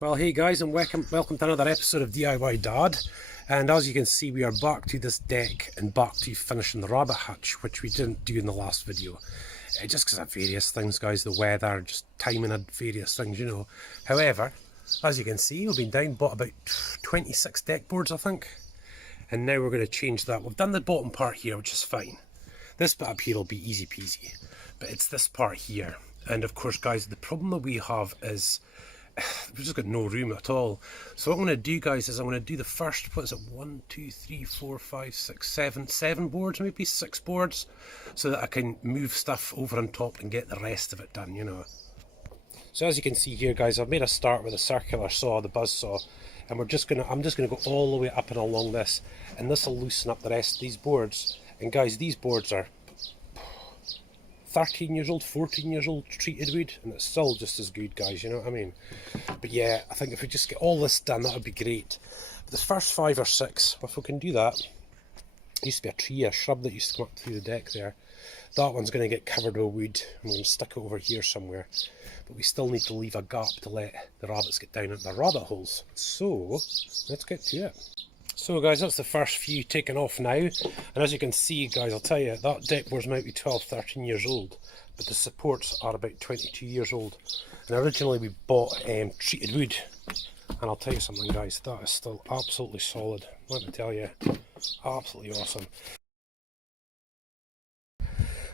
Well, hey guys, and welcome to another episode of DIY Dad. And as you can see, we are back to this deck and back to finishing the rabbit hutch, which we didn't do in the last video. Just because of various things, guys, the weather, just timing and various things, you know. However, as you can see, we've been down, bought about 26 deck boards, I think. And now we're going to change that. We've done the bottom part here, which is fine. This bit up here will be easy peasy. But it's this part here. And of course, guys, the problem that we have is we've just got no room at all. So what I'm going to do, guys, is I'm going to do the first, what is it, 1, 2, 3, 4, 5, 6, 7 boards, maybe 6 boards, so that I can move stuff over on top and get the rest of it done, you know. So as you can see here, guys, I've made a start with a circular saw, the buzz saw, and I'm just gonna go all the way up and along this, and this will loosen up the rest of these boards. And guys, these boards are 13 years old, 14 years old treated wood, and it's still just as good, guys, you know what I mean? But yeah, I think if we just get all this done, that would be great. But the first 5 or 6, if we can do that, there used to be a tree, a shrub that used to come up through the deck there. That one's going to get covered with wood. I'm going to stick it over here somewhere. But we still need to leave a gap to let the rabbits get down into the rabbit holes. So, let's get to it. So guys, that's the first few taken off now, and as you can see, guys, I'll tell you, that deck board's might be 12, 13 years old, but the supports are about 22 years old. And originally we bought treated wood, and I'll tell you something, guys, that is still absolutely solid. Let me tell you, absolutely awesome.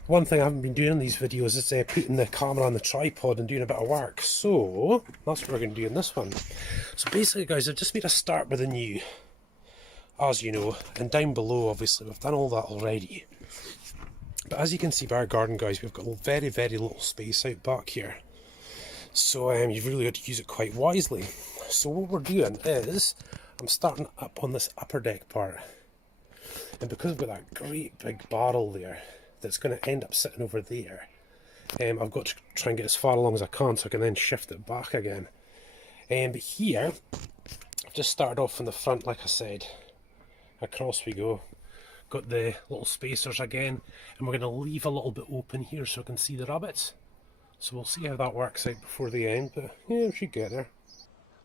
One thing I haven't been doing in these videos is putting the camera on the tripod and doing a bit of work, so that's what we're going to do in this one. So basically, guys, I've just made a start with a new, as you know, and down below, obviously, we've done all that already. But as you can see by our garden, guys, we've got very, very little space out back here. So you've really got to use it quite wisely. So what we're doing is, I'm starting up on this upper deck part. And because I've got that great big barrel there, that's going to end up sitting over there, I've got to try and get as far along as I can so I can then shift it back again. But here, I've just started off from the front, like I said. Across we go. Got the little spacers again, and we're going to leave a little bit open here so we can see the rabbits. So we'll see how that works out before the end, but yeah, we should get there.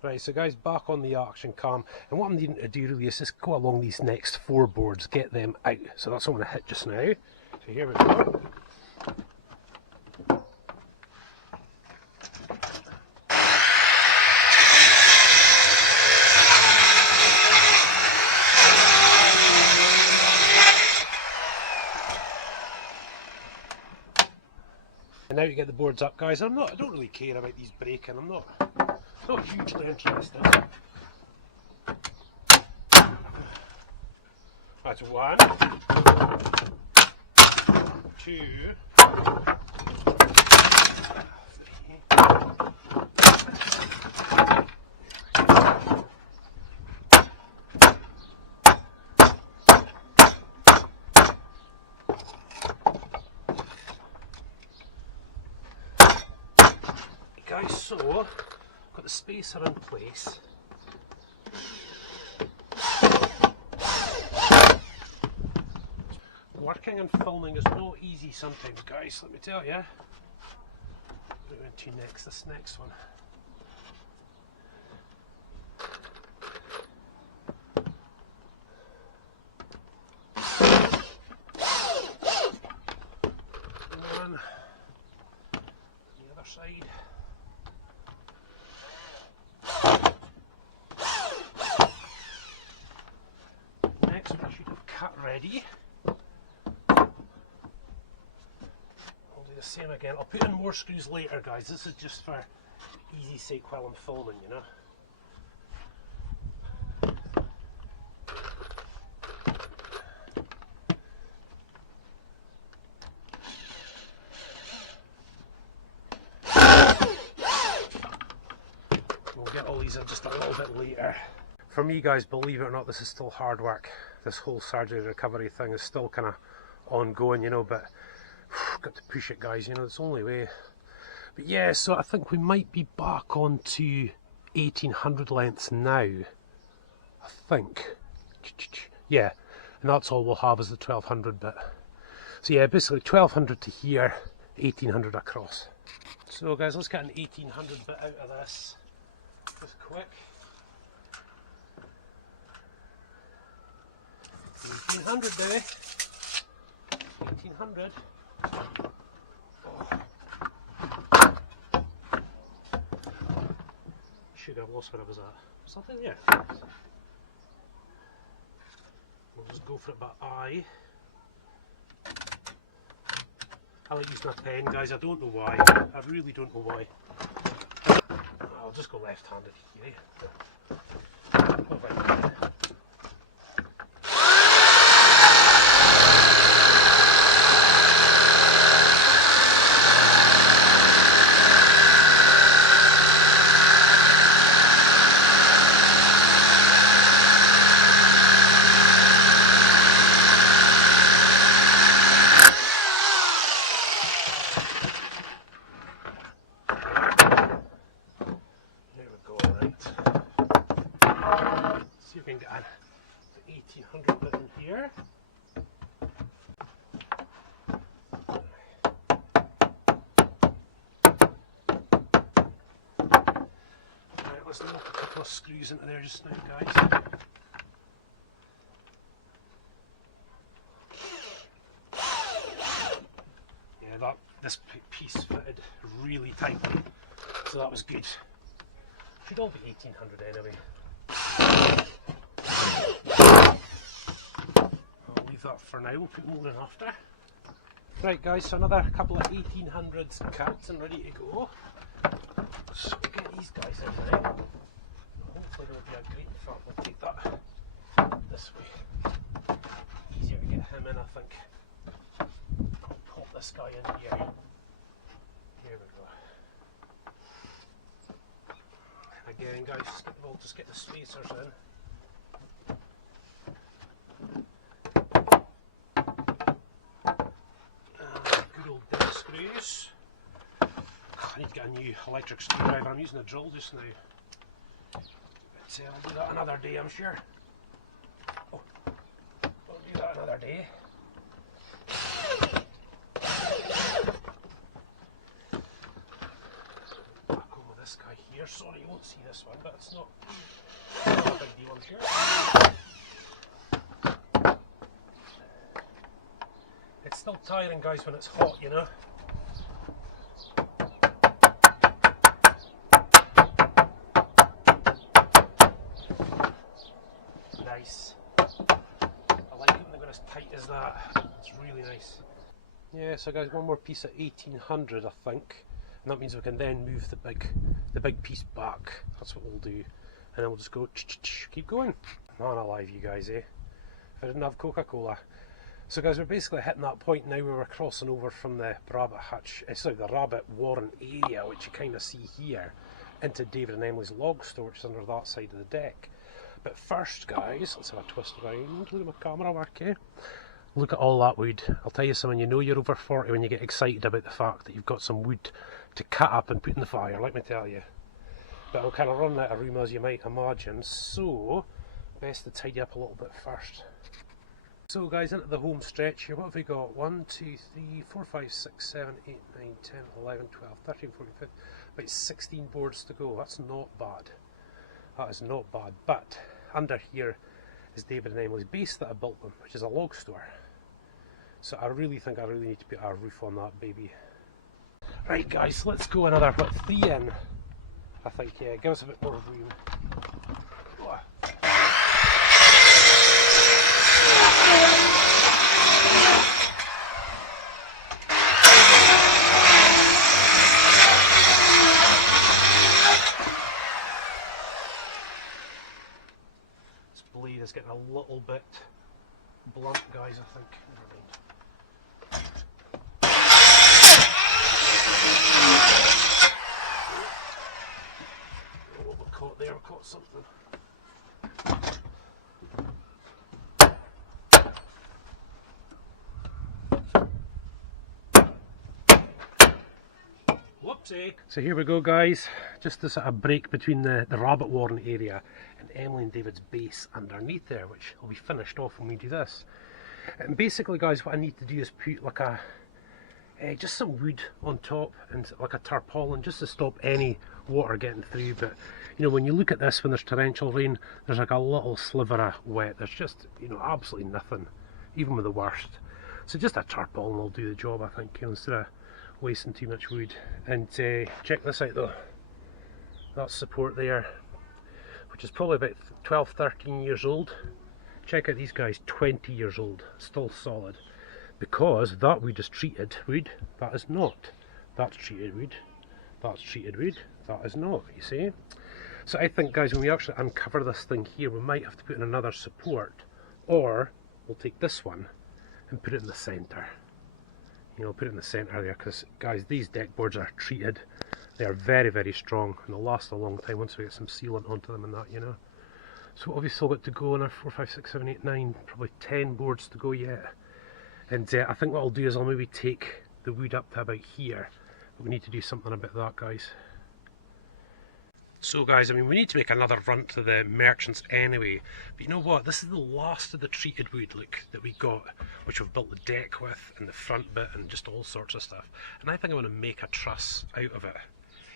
Right, so guys, back on the action cam, and what I'm needing to do really is just go along these next 4 boards, get them out. So that's what I'm going to hit just now. So here we go. And now you get the boards up, guys. I don't really care about these breaking. I'm not hugely interested. That's 1, 2, 3. Guys, so got the spacer in place. Working and filming is not easy sometimes, guys, let me tell you. What are we into next? This next one. One. The other side. Next one I should have cut ready. The same again. I'll put in more screws later, guys. This is just for easy sake while I'm filming, you know. We'll get all these in just a little bit later. For me, guys, believe it or not, this is still hard work. This whole surgery recovery thing is still kind of ongoing, you know, but got to push it, guys, you know, it's the only way. But yeah, so I think we might be back on to 1800 lengths now, I think. Yeah, and that's all we'll have is the 1200 bit. So yeah, basically 1200 to here, 1800 across. So guys, let's get an 1800 bit out of this. Just quick. 1800 there. 1800. Should have lost where I was at. Something there. We'll just go for it by eye. I like using a pen, guys. I don't know why. I really don't know why. I'll just go left-handed here. See if we can get an 1800 bit in here. Right, let's knock a couple of screws into there just now, guys. Yeah, this piece fitted really tightly, so that was good. Should all be 1800 anyway. I'll leave that for now, we'll put more in after. Right guys, so another couple of 1800s cats and ready to go. So we'll get these guys in now. Hopefully there will be a great front. We'll take that this way. Easier to get him in, I think. I'll pop this guy in here. Here we go. Again guys, we'll just get the spacers in. Good old dead screws. I need to get a new electric screwdriver. I'm using a drill just now. But I'll do that another day, I'm sure. Oh, I'll do that another day. This guy here, sorry you won't see this one, but it's not a big deal, I'm sure. It's still tiring guys when it's hot, you know. Nice. I like it when they go as tight as that. It's really nice. Yeah, so guys, one more piece at 1800 I think. And that means we can then move the big piece back. That's what we'll do. And then we'll just go keep going. Man alive you guys, eh? If I didn't have Coca-Cola. So guys, we're basically hitting that point now where we're crossing over from the rabbit hutch, sorry, the rabbit warren area, which you kind of see here, into David and Emily's log store, which is under that side of the deck. But first guys, let's have a twist around. Look at my camera work, eh? Look at all that wood. I'll tell you something, you know you're over 40 when you get excited about the fact that you've got some wood to cut up and put in the fire, let me tell you. But I'm kind of running out of room as you might imagine, so best to tidy up a little bit first. So guys, into the home stretch here, what have we got? 1, 2, 3, 4, 5, 6, 7, 8, 9, 10, 11, 12, 13, 14, 15, about 16 boards to go. That's not bad. That is not bad, but under here is David and Emily's base that I built them, which is a log store. So I really think I really need to put a roof on that baby. Right guys, let's go another 3 in. I think, yeah, give us a bit more room. This blade is getting a little bit blunt, guys, I think. There, we caught something. Whoopsie! So here we go guys, just a sort of break between the rabbit warren area and Emily and David's base underneath there, which will be finished off when we do this. And basically guys, what I need to do is put like a just some wood on top and like a tarpaulin just to stop any water getting through. But you know, when you look at this, when there's torrential rain, there's like a little sliver of wet. There's just, you know, absolutely nothing, even with the worst. So just a tarpaulin will do the job, I think, you know, instead of wasting too much wood. And check this out though, that support there, which is probably about 12, 13 years old. Check out these guys, 20 years old, still solid. Because that wood is treated wood, that is not. That's treated wood, that's treated wood, that is not, you see. So I think, guys, when we actually uncover this thing here, we might have to put in another support, or we'll take this one and put it in the centre. You know, put it in the centre there, because, guys, these deck boards are treated. They are very, very strong, and they'll last a long time once we get some sealant onto them and that, you know. So what have we still got to go on our 4, 5, 6, 7, 8, 9, probably 10 boards to go yet. And I think what I'll do is I'll maybe take the wood up to about here. But we need to do something about that, guys. So guys, I mean, we need to make another run to the merchants anyway. But you know what? This is the last of the treated wood, look, that we got, which we've built the deck with, and the front bit, and just all sorts of stuff. And I think I want to make a truss out of it.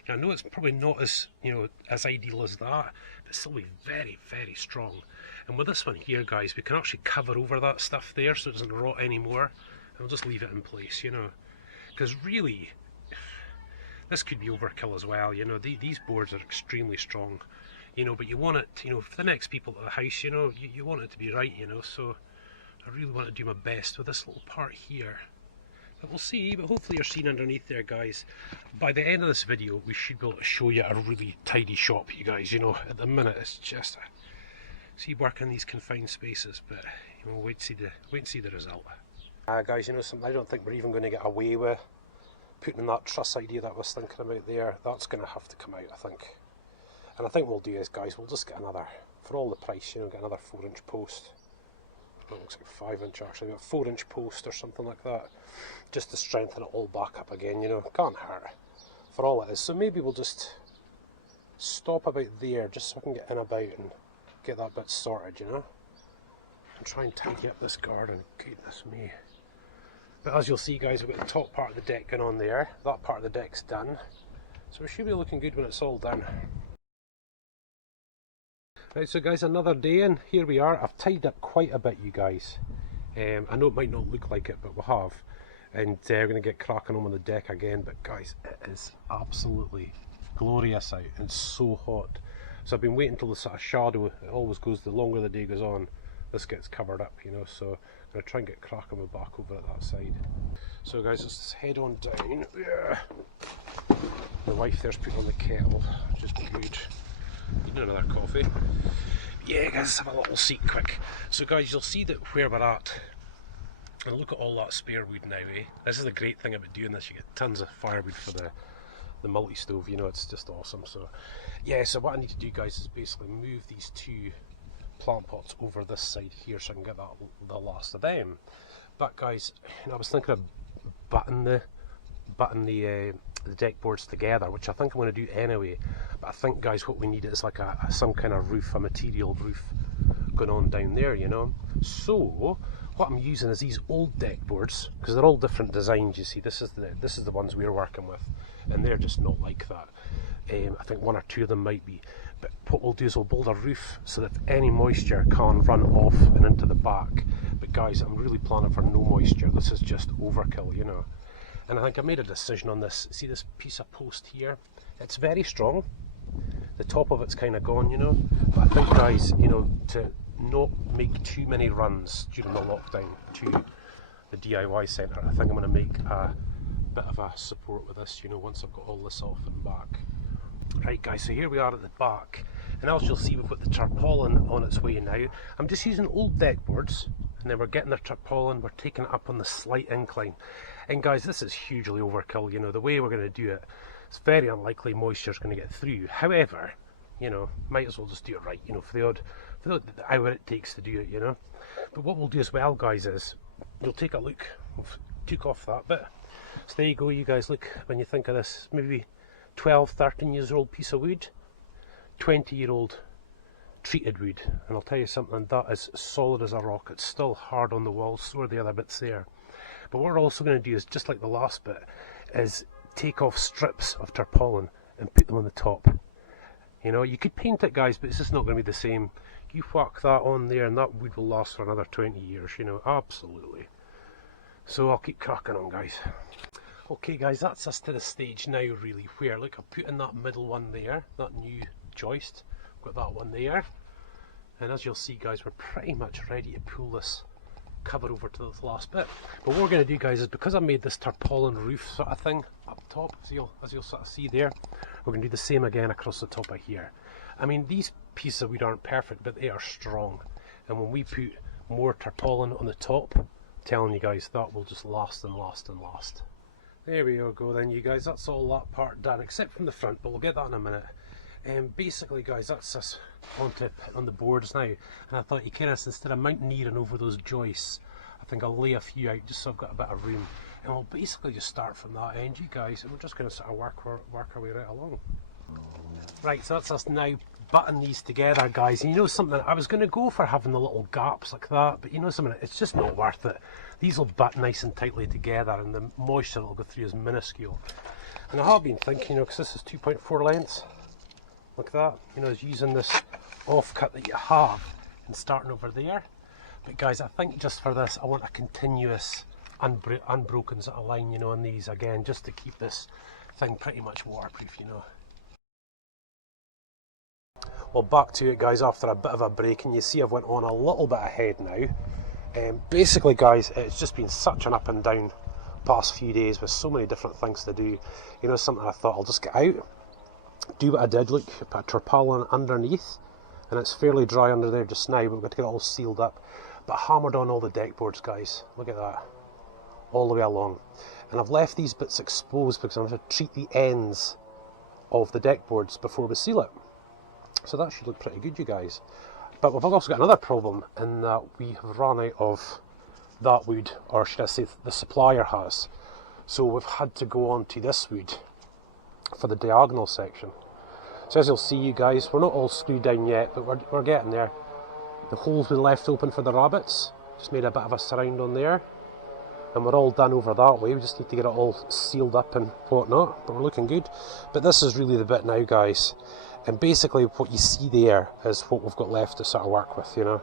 I know it's probably not as, you know, as ideal as that, but still be very, very strong. And with this one here, guys, we can actually cover over that stuff there so it doesn't rot anymore, and we'll just leave it in place, you know. Because really, this could be overkill as well, you know. These boards are extremely strong, you know, but you want it, you know, for the next people at the house, you know, you want it to be right, you know. So I really want to do my best with this little part here. But we'll see, but hopefully you're seeing underneath there, guys. By the end of this video, we should be able to show you a really tidy shop, you guys. You know, at the minute it's just see, work in these confined spaces, but you know, wait and see the result. Guys, you know something, I don't think we're even going to get away with putting in that truss idea that I was thinking about there. That's going to have to come out, I think. And I think what we'll do is, guys, we'll just get another, for all the price, you know, get another 4-inch post. It looks like 5-inch actually, a 4-inch post or something like that, just to strengthen it all back up again, you know. Can't hurt for all it is. So maybe we'll just stop about there, just so I can get in about and get that bit sorted, you know, and try and tidy up this garden. Goodness me. But as you'll see, guys, we've got the top part of the deck going on there. That part of the deck's done, so we should be looking good when it's all done. Right, so guys, another day in, here we are. I've tidied up quite a bit, you guys. I know it might not look like it, but we have. And we're going to get cracking on the deck again. But guys, it is absolutely glorious out and so hot. So I've been waiting until the sort of shadow, it always goes, the longer the day goes on, this gets covered up, you know. So I'm going to try and get cracking with back over at that side. So guys, let's head on down. Yeah. The wife there's putting on the kettle, which is good. Need another coffee. Yeah, guys, let's have a little seat quick. So guys, you'll see that where we're at, and look at all that spare wood now, eh? This is the great thing about doing this, you get tons of firewood for the multi-stove, you know, it's just awesome. So yeah, so what I need to do, guys, is basically move these 2 plant pots over this side here so I can get the last of them. But guys, you know, I was thinking of butting the deck boards together, which I think I'm going to do anyway. But I think, guys, what we need is like some kind of roof, a material roof going on down there, you know. So what I'm using is these old deck boards, because they're all different designs, you see. This is the ones we're working with, and they're just not like that. I think 1 or 2 of them might be. But what we'll do is we'll build a roof so that any moisture can run off and into the back. But guys, I'm really planning for no moisture. This is just overkill, you know. And I think I made a decision on this. See this piece of post here? It's very strong. The top of it's kind of gone, you know. But I think, guys, you know, to not make too many runs during the lockdown to the DIY centre, I think I'm going to make a bit of a support with this, you know, once I've got all this off and back. Right, guys, so here we are at the back, and as you'll see, we've got the tarpaulin on its way now. I'm just using old deck boards, and then we're getting the tarpaulin, we're taking it up on the slight incline. And guys, this is hugely overkill, you know. The way we're going to do it, it's very unlikely moisture's going to get through. However, you know, might as well just do it right, you know, for the hour it takes to do it, you know. But what we'll do as well, guys, is you'll take a look. We've took off that bit. So there you go, you guys. Look, when you think of this, maybe 12, 13 years old piece of wood, 20-year-old treated wood. And I'll tell you something, that is solid as a rock. It's still hard on the walls, so are the other bits there. But what we're also going to do is, just like the last bit, is take off strips of tarpaulin and put them on the top. You know, you could paint it, guys, but it's just not going to be the same. You whack that on there and that wood will last for another 20 years, you know, absolutely. So I'll keep cracking on, guys. Okay, guys, that's us to the stage now, really, where, look, I've put in that middle one there, that new joist, got that one there. And as you'll see, guys, we're pretty much ready to pull this cover over to this last bit. But what we're going to do, guys, is because I made this tarpaulin roof sort of thing up top, as you'll sort of see there, we're going to do the same again across the top of here. I mean, these pieces of wood aren't perfect, but they are strong. And when we put more tarpaulin on the top, I'm telling you guys, that will just last and last and last. There we go then, you guys, that's all that part done, except from the front, but we'll get that in a minute. Basically, guys, that's us on the boards now, and I thought, you kind of, instead of mounting nearing over those joists, I think I'll lay a few out just so I've got a bit of room, and we'll basically just start from that end, you guys, and we're just going to sort of work our way right along. Right, so that's us now button these together, guys. And you know something, I was going to go for having the little gaps like that, but you know something, it's just not worth it. These will butt nice and tightly together, and the moisture that will go through is minuscule. And I have been thinking, you know, because this is 2.4 lengths, like that, you know, is using this offcut that you have and starting over there. But guys, I think just for this, I want a continuous unbroken sort of line, you know, on these again, just to keep this thing pretty much waterproof, you know. Well, back to it, guys, after a bit of a break, and you see I've went on a little bit ahead now. Basically, guys, it's just been such an up and down past few days with so many different things to do. You know, something I thought I'll just get out, do what I did, look, put a tarpaulin underneath, and it's fairly dry under there just now, but we've got to get it all sealed up. But hammered on all the deck boards, guys, look at that, all the way along. And I've left these bits exposed because I'm going to treat the ends of the deck boards before we seal it. So that should look pretty good, you guys. But we've also got another problem in that we have run out of that wood, or should I say the supplier has. So we've had to go on to this wood for the diagonal section. So as you'll see, you guys, we're not all screwed down yet, but we're getting there. The hole's been left open for the rabbits, just made a bit of a surround on there. And we're all done over that way, we just need to get it all sealed up and whatnot, but we're looking good. But this is really the bit now, guys. And basically what you see there is what we've got left to sort of work with, you know.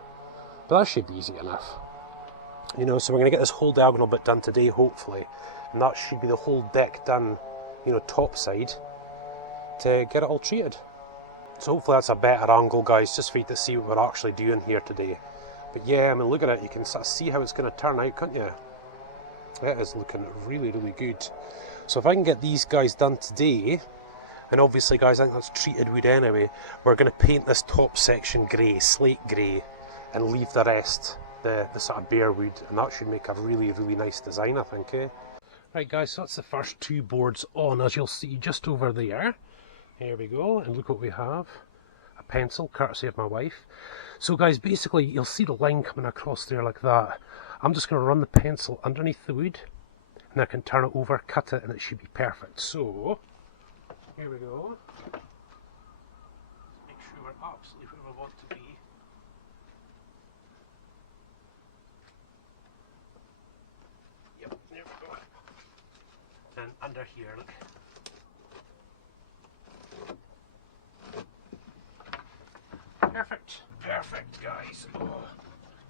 But that should be easy enough. You know, so we're going to get this whole diagonal bit done today, hopefully. And that should be the whole deck done, you know, top side, to get it all treated. So hopefully that's a better angle, guys, just for you to see what we're actually doing here today. But yeah, I mean, look at it, you can sort of see how it's going to turn out, can't you? It is looking really, really good. So if I can get these guys done today, and obviously, guys, I think that's treated wood anyway, we're going to paint this top section grey, slate grey, and leave the rest the sort of bare wood, and that should make a really, really nice design, I think, eh? Right, guys, so that's the first two boards on, as you'll see just over there. Here we go, and look what we have. A pencil, courtesy of my wife. So, guys, basically, you'll see the line coming across there like that. I'm just going to run the pencil underneath the wood, and I can turn it over, cut it, and it should be perfect. So, here we go. Make sure we're absolutely where we want to be. Yep, there we go. And under here, look. Perfect. Perfect, guys. Oh.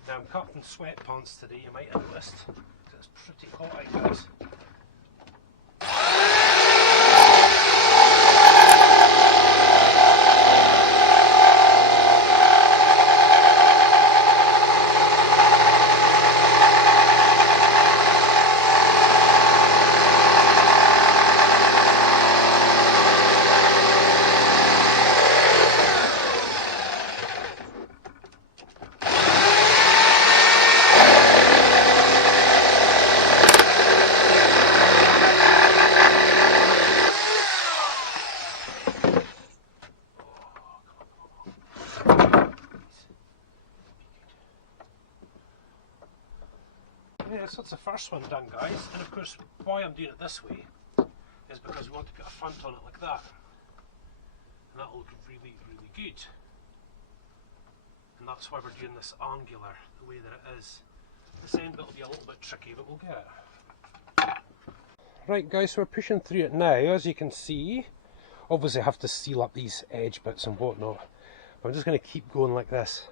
Now I'm cutting sweatpants today, you might have noticed. It's pretty hot out, guys. Yeah, so that's the first one done, guys, and of course why I'm doing it this way is because we want to put a front on it like that, and that'll look really, really good. And that's why we're doing this angular the way that it is. This end bit will be a little bit tricky, but we'll get it. Right guys, so we're pushing through it now, as you can see. Obviously I have to seal up these edge bits and whatnot. I'm just going to keep going like this.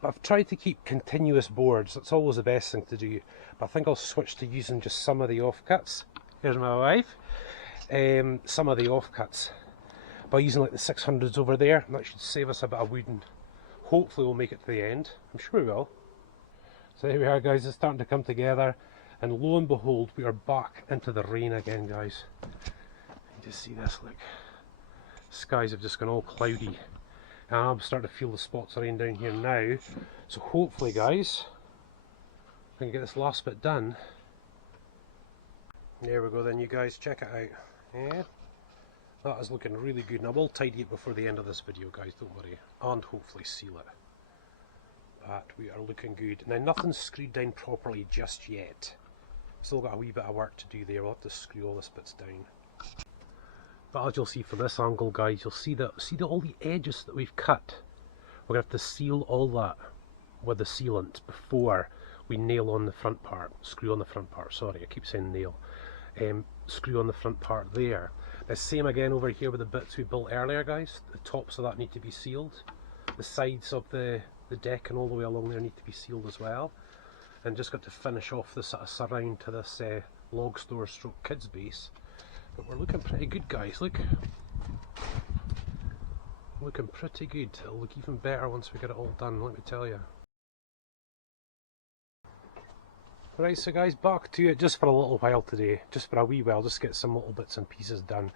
But I've tried to keep continuous boards, that's always the best thing to do. But I think I'll switch to using just some of the offcuts. Here's my wife. Some of the offcuts. By using like the 600s over there, and that should save us a bit of wood, and hopefully we'll make it to the end. I'm sure we will. So here we are guys, it's starting to come together. And lo and behold, we are back into the rain again guys. You just see this, look. Skies have just gone all cloudy. And I'm starting to feel the spots of rain down here now. So hopefully guys, we can get this last bit done. There we go then you guys, check it out. Yeah, that is looking really good. And I will tidy it before the end of this video guys, don't worry. And hopefully seal it. But we are looking good. Now nothing's screwed down properly just yet. Still got a wee bit of work to do there. We'll have to screw all this bits down. But as you'll see from this angle guys, you'll see that all the edges that we've cut. We're going to have to seal all that with the sealant before we nail on the front part. Screw on the front part, sorry, I keep saying nail. Screw on the front part there. The same again over here with the bits we built earlier guys. The tops of that need to be sealed. The sides of the deck and all the way along there need to be sealed as well. And just got to finish off the sort of surround to this log store stroke kids base. But we're looking pretty good guys, look. Looking pretty good. It'll look even better once we get it all done, let me tell you. Right, so guys, back to it just for a little while today. Just for a wee while, just get some little bits and pieces done.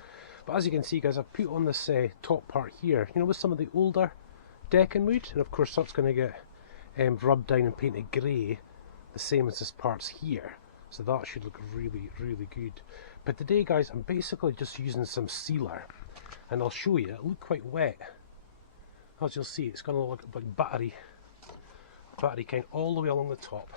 But as you can see guys, I've put on this top part here, you know, with some of the older decking wood. And of course that's going to get rubbed down and painted grey, the same as this part's here. So that should look really, really good. But today guys, I'm basically just using some sealer. And I'll show you, it'll look quite wet. As you'll see, it's going to look like battery kind all the way along the top.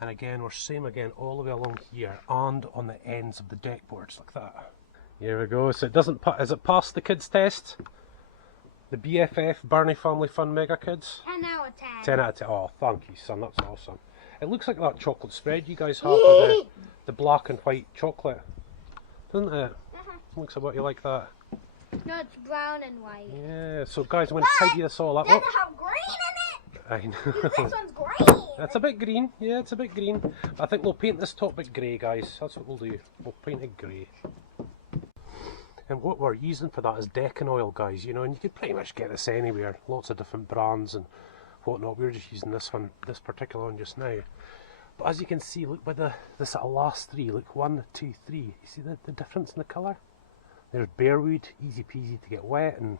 And again, we're same again all the way along here and on the ends of the deck boards like that. Here we go, so it doesn't, has it passed the kids test? The BFF, Birnie Family Fun Mega Kids? 10 out of 10. 10 out of 10, oh thank you son, that's awesome. It looks like that chocolate spread you guys have with the black and white chocolate, doesn't it? Looks about you like that. No, it's brown and white. Yeah, so guys, I'm going to tidy this all up. Does it have green in it? I know. This one's green. It's a bit green, yeah, it's a bit green. I think we'll paint this top bit grey, guys. That's what we'll do. We'll paint it grey. And what we're using for that is decking oil, guys, you know, and you could pretty much get this anywhere. Lots of different brands and whatnot. We're just using this one, this particular one just now. But as you can see, look by the sort of last three, look, 1, 2, 3. You see the difference in the colour? There's bare wood, easy peasy to get wet, and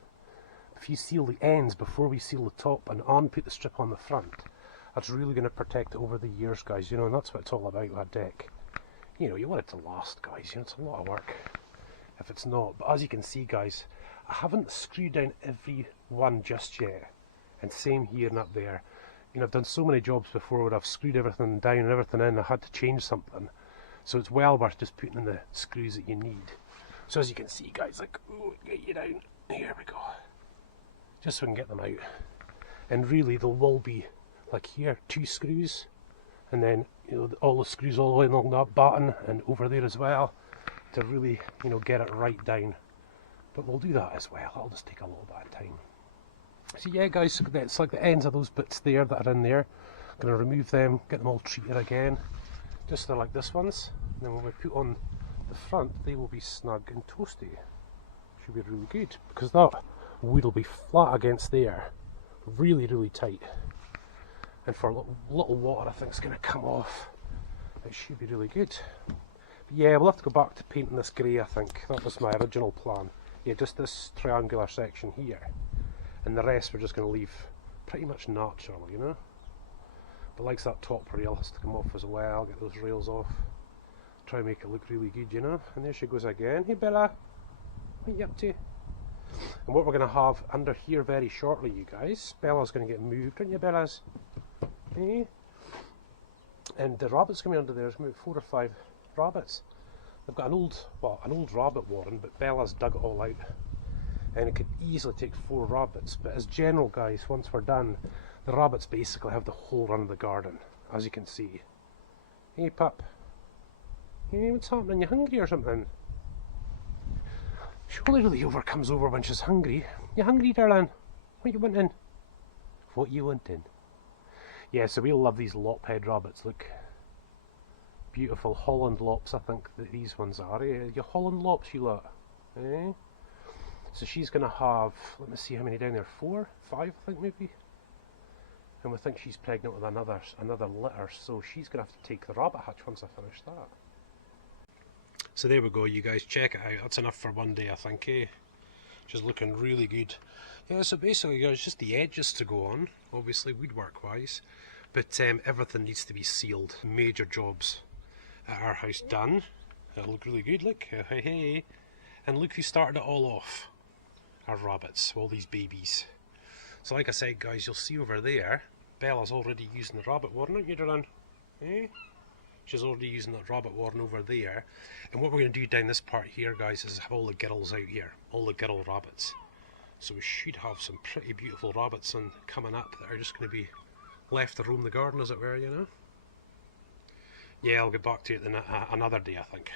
if you seal the ends before we seal the top and put the strip on the front, that's really going to protect it over the years, guys, you know, and that's what it's all about with a deck. You know, you want it to last, guys, you know, it's a lot of work if it's not. But as you can see, guys, I haven't screwed down every one just yet, and same here and up there. You know, I've done so many jobs before where I've screwed everything down and everything in, I had to change something, so it's well worth just putting in the screws that you need. So as you can see, guys, like, ooh, get you down, here we go, just so we can get them out. And really there will be, like here, 2 screws, and then, you know, all the screws all the way along that button and over there as well, to really, you know, get it right down. But we'll do that as well, that'll just take a little bit of time. So yeah guys, so it's like the ends of those bits there that are in there. I'm going to remove them, get them all treated again, just so like this ones. And then when we put on the front, they will be snug and toasty. Should be really good, because that wood will be flat against there, really, really tight. And for a little water I think it's going to come off. It should be really good. But yeah, we'll have to go back to painting this grey, I think. That was my original plan. Yeah, just this triangular section here. And the rest we're just going to leave pretty much natural, you know. But likes that top rail has to come off as well, get those rails off. Try and make it look really good, you know. And there she goes again. Hey Bella, what are you up to? And what we're going to have under here very shortly, you guys, Bella's going to get moved, aren't you, Bella's? Eh? And the rabbits going to be under there. There's maybe 4 or 5 rabbits. They've got an old rabbit warren, but Bella's dug it all out. And it could easily take 4 rabbits. But as general, guys, once we're done, the rabbits basically have the whole run of the garden, as you can see. Hey pup. Hey, what's happening? You hungry or something? She only really comes over when she's hungry. You hungry, darling? What you wanting? What you wanting? Yeah, so we love these lop-head rabbits. Look, beautiful Holland lops. I think that these ones are. Your Holland lops, you lot. Eh? So she's going to have, let me see how many down there, 4, 5 I think maybe. And we think she's pregnant with another litter, so she's going to have to take the rabbit hutch once I finish that. So there we go, you guys, check it out. That's enough for one day, I think, eh? She's looking really good. Yeah, so basically, guys, just the edges to go on, obviously woodwork wise, but everything needs to be sealed. Major jobs at our house done. It'll look really good, look, hey hey. And look who started it all off. Our rabbits, all these babies. So like I said, guys, you'll see over there, Bella's already using the rabbit warren, aren't you, darling? Eh? She's already using that rabbit warren over there. And what we're going to do down this part here, guys, is have all the girls out here, all the girl rabbits. So we should have some pretty beautiful rabbits coming up that are just going to be left to roam the garden, as it were, you know? Yeah, I'll get back to it another day, I think.